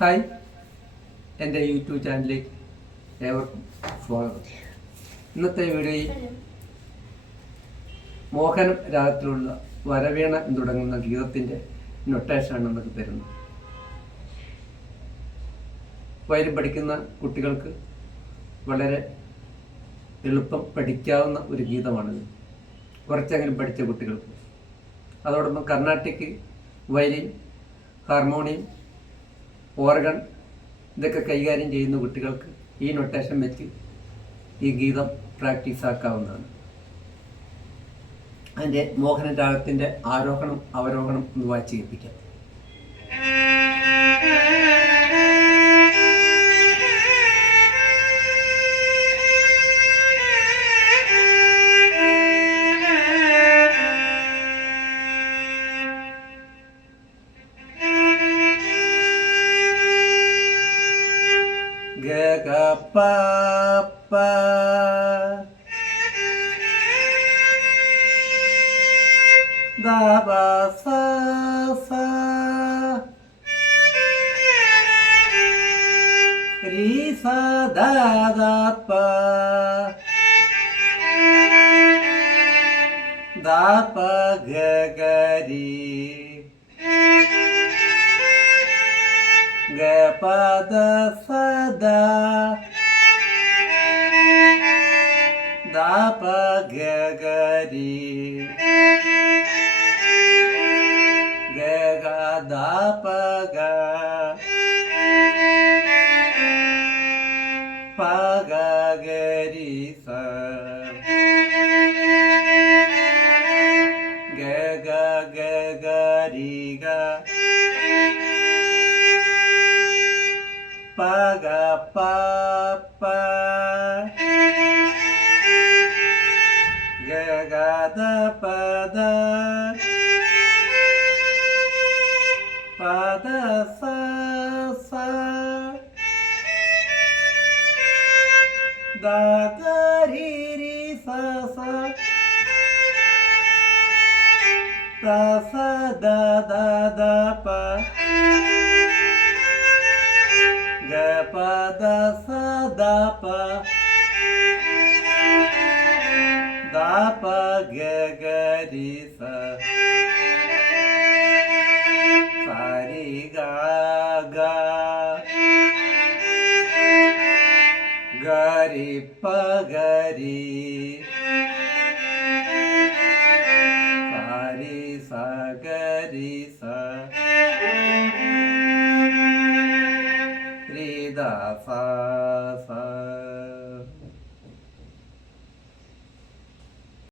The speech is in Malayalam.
ഹായ്, എൻ്റെ യൂട്യൂബ് ചാനലിലേക്ക് ഏവർക്കും സ്വാഗതം. ഇന്നത്തെ വീഡിയോയിൽ മോഹനം രാഗത്തിലുള്ള വരവീണ എന്ന് തുടങ്ങുന്ന ഗീതത്തിൻ്റെ നൊട്ടേഷനാണ് നമുക്ക് തരുന്നത്. വയലിൻ പഠിക്കുന്ന കുട്ടികൾക്ക് വളരെ എളുപ്പം പഠിക്കാവുന്ന ഒരു ഗീതമാണിത്, കുറച്ചെങ്കിലും പഠിച്ച കുട്ടികൾക്ക്. അതോടൊപ്പം കർണാട്ടിക്, വയലിൻ, ഹാർമോണിയം, ഓർഗൺ ഇതൊക്കെ കൈകാര്യം ചെയ്യുന്ന കുട്ടികൾക്ക് ഈ നൊട്ടേഷൻ വെച്ച് ഈ ഗീതം പ്രാക്ടീസ് ആക്കാവുന്നതാണ്. അതിൻ്റെ മോഹന രാഗത്തിൻ്റെ ആരോഹണം അവരോഹണം ഒന്ന് വായിച്ച് കേൾപ്പിക്കാം. Ga ga pa pa da ba sa sa ri sa da da pa da pa ga ga ri ga pa da sa da da pa ga ga ri ga ga da pa ga pa ga ga ri sa ga ga ga ga ri ga pa ga pa pa ga ga da pa da pa da sa sa da ga ri ri sa sa da sa da da da pa ga pa da sa da pa da pa ga ga ri sa sa ri ga ga ga ri pa ga ri sa ri sa ga ri sa ri da sa sa